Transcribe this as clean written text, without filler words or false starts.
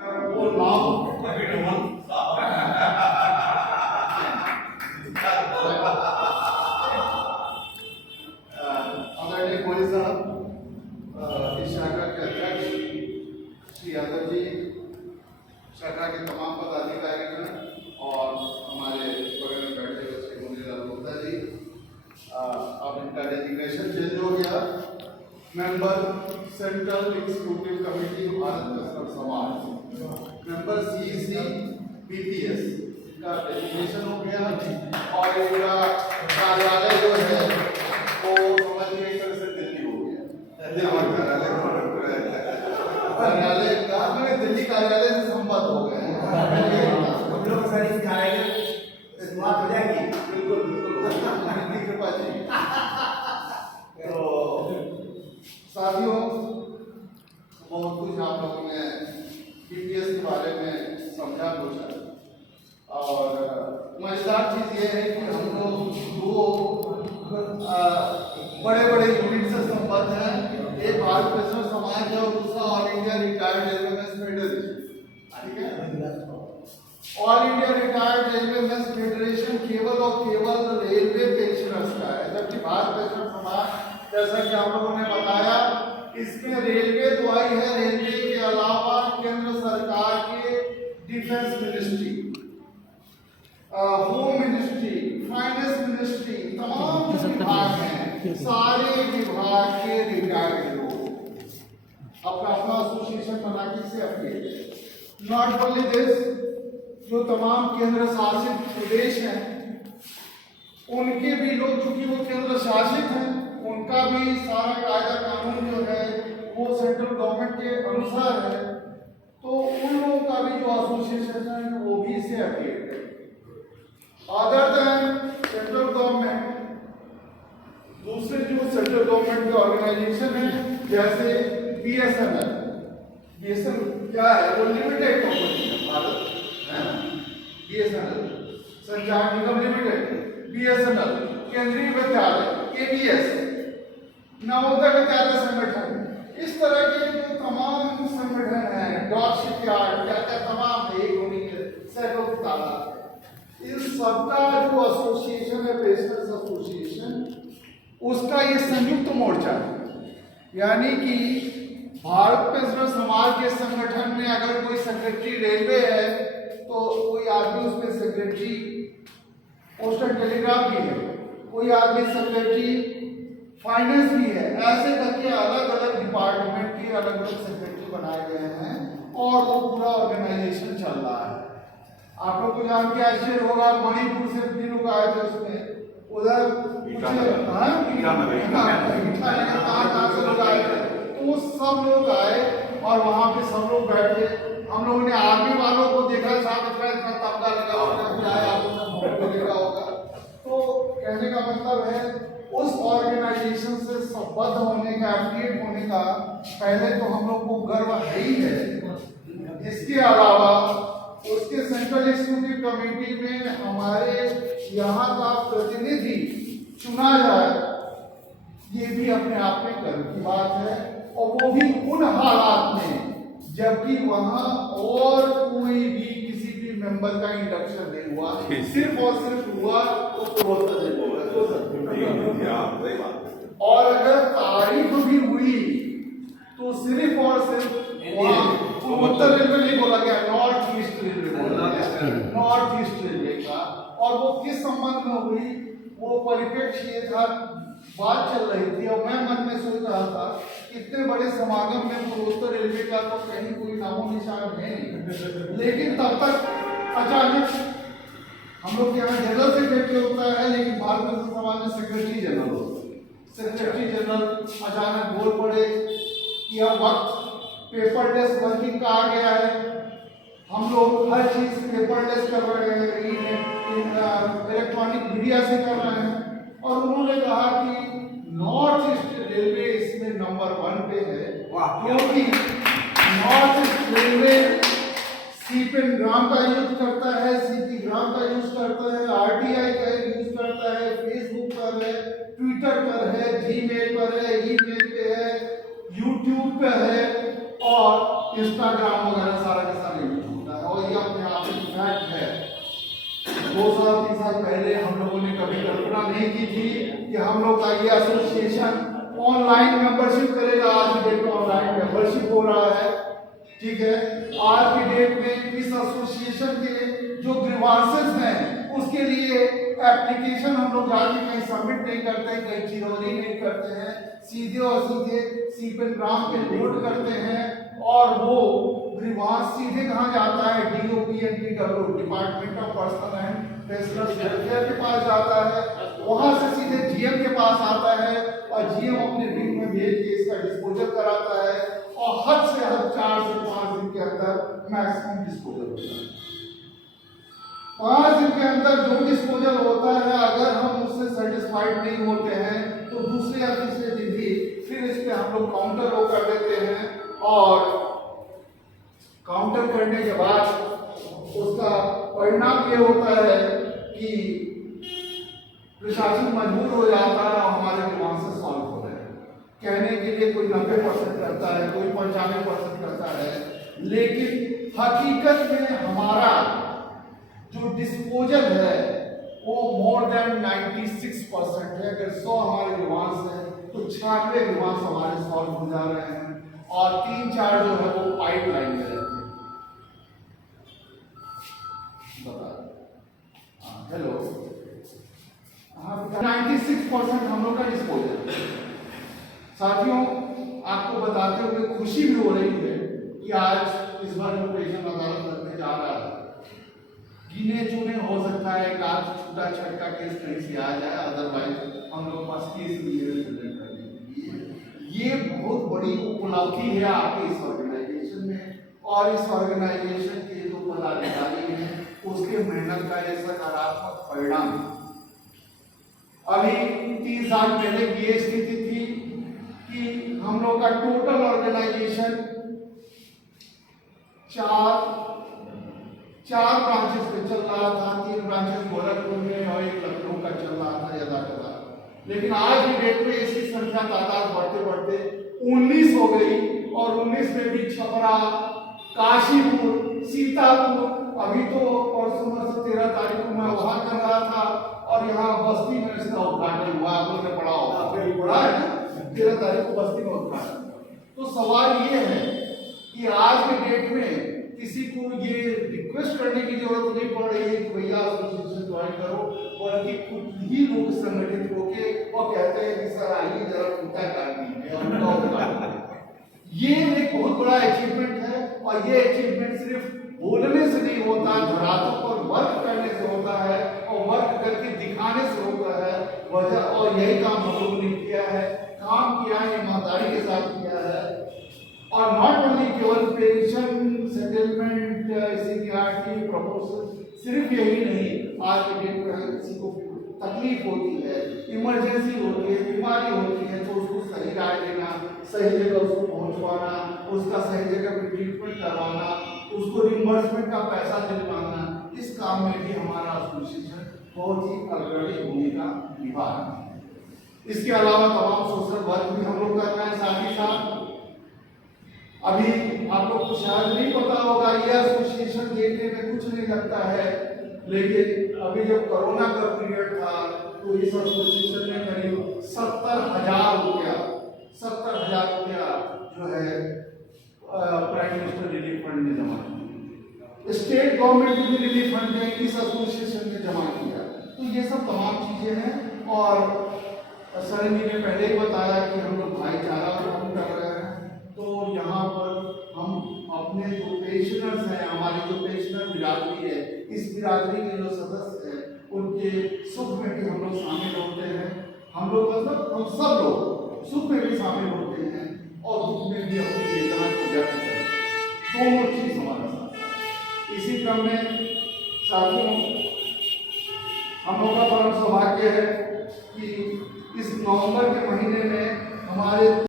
वो नाम आदरणीय कोहली साहब, इस शाखा के अध्यक्ष श्री यादव जी, शाखा के तमाम पदाधिकारीगण और हमारे बगल में बैठे हुए श्री मुनीलाल गुप्ता जी, अब इनका डेजिग्नेशन चेंज हो गया। Member central executive committee Bharat custom समाज, मेंबर सीईसी बीपीएस का डेजिग्नेशन हो गया और इनका कार्यालय जो है वो समझिए एक तरह से दिल्ली हो गया। कार्यालय का में दिल्ली कार्यालय से संबद्ध हो गए हैं। हम लोग सारी कार्यालय शुरुआत हो जाएगी। बिल्कुल बिल्कुल कृपा जी। तो साथियों, बहुत कुछ आप लोगों ने बीपीएस के बारे में समझा पूछा और मजेदार चीज ये है कि हम लोग दो बड़े बड़े यूनिट से संबद्ध हैं। एक भारत पेंशन समाज है और दूसरा all India retired railwaymen's federation. ठीक है, all India retired railwaymen's federation केवल और केवल रेलवे पेंशनर्स का है, जबकि भारत पेंशन समाज जैसा कि आप लोगों ने बताया इसमें रेलवे तो आई है, रेलवे के अलावा केंद्र सरकार के defence ministry, home ministry, finance ministry, तमाम विभाग हैं, सारे विभाग के रिटायर्ड लोग अपना अपना एसोसिएशन बना के से अपने नॉट ओनली दिस, जो तमाम केंद्र शासित प्रदेश हैं उनके भी लोग, चूंकि वो केंद्र शासित हैं, उनका भी सारा कायदा कानून जो है वो सेंट्रल गवर्नमेंट के अनुसार है, तो उन लोगों का भी जो एसोसिएशन है वो भी इससे अपडेट है। अदर देन सेंट्रल गवर्नमेंट, दूसरे जो सेंट्रल गवर्नमेंट के ऑर्गेनाइजेशन है जैसे बीएसएनएल, बीएसएनएल क्या है, वो लिमिटेड कंपनी है भारत है ना, बीएसएनएल संचार निगम लिमिटेड, बीएसएनएल केंद्रीय विद्यालय केबीएस, नवोदय विद्यालय संगठन, इस तरह के जो तमाम संगठन हैं, डॉक शिपयार्ड, क्या तमाम है, एक होने के सैकड़ों की तादाद है। इन सबका जो एसोसिएशन है, पेंशनर्स एसोसिएशन, उसका ये संयुक्त मोर्चा है। यानी कि भारत पेंशनर समाज के संगठन में अगर कोई सेक्रेटरी रेलवे है तो कोई आदमी उसमें सेक्रेटरी पोस्ट एंड टेलीग्राफ भी है, कोई आदमी सेक्रेटरी फाइनेंस भी है, ऐसे करके अलग अलग डिपार्टमेंट के अलग अलग सेक्रेटरी बनाए गए हैं और वो पूरा ऑर्गेनाइजेशन चल रहा है। आप लोग को जान के आश्चर्य होगा, मणिपुर से भी लोग आए थे उसमें, उधर कहाँ से लोग आए थे, तो वो सब लोग आए और वहाँ पे सब लोग बैठे। हम लोगों ने आर्मी वालों को देखा, साथ इतना तबका लगा होगा। तो कहने का मतलब है उस ऑर्गेनाइजेशन से संबद्ध होने का, एफिलिएट होने का पहले तो हम लोग को गर्व है ही है। इसके अलावा उसके सेंट्रल एग्जीक्यूटिव कमेटी में हमारे यहाँ का प्रतिनिधि चुना जाए, ये भी अपने आप में गर्व की बात है, और वो भी उन हालात में जबकि वहाँ और कोई भी किसी भी मेंबर का इंडक्शन नहीं हुआ, सिर्फ और सिर्फ हुआ तो और अगर तारीफ भी हुई तो सिर्फ और सिर्फ उत्तर रेलवे नहीं बोला गया, नॉर्थ ईस्ट रेलवे बोला गया, नॉर्थ ईस्ट रेलवे का। और वो किस संबंध में हुई, वो परिप्रेक्ष्य ये था, बात चल रही थी और मैं मन में सोच रहा था इतने बड़े समागम में पूर्वोत्तर रेलवे का तो कहीं कोई नामो निशान है नहीं, लेकिन तब तक अचानक हम लोग के यहाँ जनरल सेक्रेटरी होता है, लेकिन भारत पेंशन समाज में सेक्रेटरी जनरल होता है। सेक्रेटरी जनरल अचानक बोल पड़े कि अब वक्त पेपरलेस वर्किंग का आ गया है, हम लोग हर चीज पेपरलेस कर रहे हैं, इलेक्ट्रॉनिक मीडिया से कर रहे हैं। और उन्होंने कहा कि नॉर्थ ईस्ट रेलवे इसमें नंबर 1 पे है, क्योंकि नॉर्थ ईस्ट रेलवे सीपेन ग्राम का यूज करता है, सीपी ग्राम का यूज करता है, आरटीआई का यूज करता है, फेसबुक पर है, ट्विटर पर है, जीमेल पर है, ईमेल पे है, यूट्यूब पे है और इंस्टाग्राम वगैरह सारा का सारा पहले हम लोगों ने कभी कल्पना नहीं की थी कि हम लोग का ये एसोसिएशन ऑनलाइन मेंबरशिप करेगा। आज की डेट में ऑनलाइन मेंबरशिप हो रहा है, ठीक है। आज की डेट में इस एसोसिएशन के जो ग्रीवांसेस हैं उसके लिए एप्लीकेशन हम लोग जाके कहीं सबमिट नहीं करते हैं, कहीं चिरौरी नहीं करते हैं, सीधे और सीधे सीपेनग्राम पे लोड करते हैं और वो ग्रीवांस सीधे कहाँ जाता है, DOPNTW department of personal and pensioners welfare के पास जाता है। वहां से सीधे GM के पास आता है और GM अपने विंग में भेज के इसका डिस्पोजल कराता है और हद से हद 4 से 5 दिन के अंदर मैक्सिमम डिस्पोजल होता है। 5 दिन के अंदर जो डिस्पोजल होता है, अगर हम उससे सेटिस्फाइड नहीं होते हैं तो दूसरे या तीसरे दिन भी फिर इस पे हम लोग काउंटर वो कर देते हैं और काउंटर करने के बाद उसका परिणाम ये होता है कि प्रशासन मजबूर हो जाता है और हमारे ग्रीवांसेस सॉल्व हो रहे हैं। कहने के लिए कोई 90% करता है, कोई 95% करता है, लेकिन हकीकत में हमारा जो डिस्पोजल है वो मोर देन 96% है। अगर 100 हमारे ग्रीवांस है तो 96 ग्रीवांस हमारे सॉल्व हो जा रहे हैं और 3-4 जो है वो पाइपलाइन में रहते हैं। हेलो, 96% हम लोग का डिस्पोजल। साथियों, आपको बताते हुए खुशी भी हो रही है कि आज इस बार जो पेशेंट अदालत लगने जा रहा है, गिने चुने हो सकता है एक आज छूटा छटका केस कहीं से आ जाए, अदरवाइज हम लोग पास केस ये बहुत बड़ी उपलब्धि है आपके इस ऑर्गेनाइजेशन में और इस ऑर्गेनाइजेशन के जो पदाधिकारी हैं उसके मेहनत का ये सकारात्मक परिणाम। अभी 3 साल पहले की ये स्थिति थी कि हम लोग का टोटल ऑर्गेनाइजेशन 4 ब्रांचेस पे चल रहा था। 3 ब्रांचेस गोरखपुर में और 1 लखनऊ का चल रहा था यदाकदा। लेकिन आज की डेट में इसकी संख्या तादाद बढ़ते बढ़ते 19 हो गई और 19 में भी छपरा, काशीपुर, सीतापुर, अभी तो परसों से 13 तारीख को मैं वहां कर रहा था और यहाँ बस्ती में इसका उद्घाटन हुआ। आप लोगों ने पढ़ा होगा, पढ़ा है ना, 13 तारीख को बस्ती में उद्घाटन। तो सवाल ये है कि आज के डेट में किसी को ये रिक्वेस्ट करने की जरूरत नहीं पड़ रही है कि भैया एसोसिएशन ज्वाइन करो, बल्कि खुद ही लोग संगठित होके और कहते हैं कि सर आइए जरा कुत्ता काट दीजिए। ये एक बहुत बड़ा अचीवमेंट है और ये अचीवमेंट सिर्फ बोलने से नहीं होता, धरातल पर वर्क करने से होता है और वर्क करके दिखाने से होता है वजह। और यही काम हम लोगों ने किया है, काम किया है, ईमानदारी के साथ किया है। और नॉट ओनली केवल पेंशन सेटलमेंट, सीनियरिटी, प्रमोशन, सिर्फ यही नहीं, आज के डेट में अगर किसी को तकलीफ होती है, इमरजेंसी होती है, बीमारी होती है, तो उसको सही राय देना, सही जगह उसको पहुंचवाना, उसका सही जगह पे ट्रीटमेंट करवाना, उसको रिम्बर्समेंट का पैसा दिलवाना, इस काम में भी हमारा एसोसिएशन बहुत ही अग्रणी भूमिका निभा रहा है। इसके अलावा तमाम सोशल वर्क भी हम लोग कर रहे हैं। साथ ही साथ अभी आप लोग को शायद नहीं पता होगा, यह एसोसिएशन देखने में कुछ नहीं लगता है, लेकिन अभी जब कोरोना का पीरियड था तो इस एसोसिएशन ने करीब 70,000 रुपया जो है प्राइम मिनिस्टर रिलीफ फंड में जमा किया। स्टेट गवर्नमेंट भी रिलीफ फंड में इस एसोसिएशन ने जमा किया। तो ये सब तमाम चीजें हैं और सरन जी ने पहले ही बताया कि हम लोग भाईचारा काम कर रहे हैं। तो यहाँ पर हम अपने जो पेंशनर्स हैं, हमारी जो पेंशनर बिरादरी है, इस बिरादरी के जो सदस्य हैं उनके सुख में भी हम लोग शामिल होते हैं। हम लोग मतलब हम सब लोग सुख में भी शामिल होते हैं और दुख में भी अपनी वेदना को व्यक्त करते हैं। दोनों चीज हमारे साथ। इसी क्रम में साथियों, हम लोग का परम सौभाग्य है कि इस नवंबर के महीने में हमारे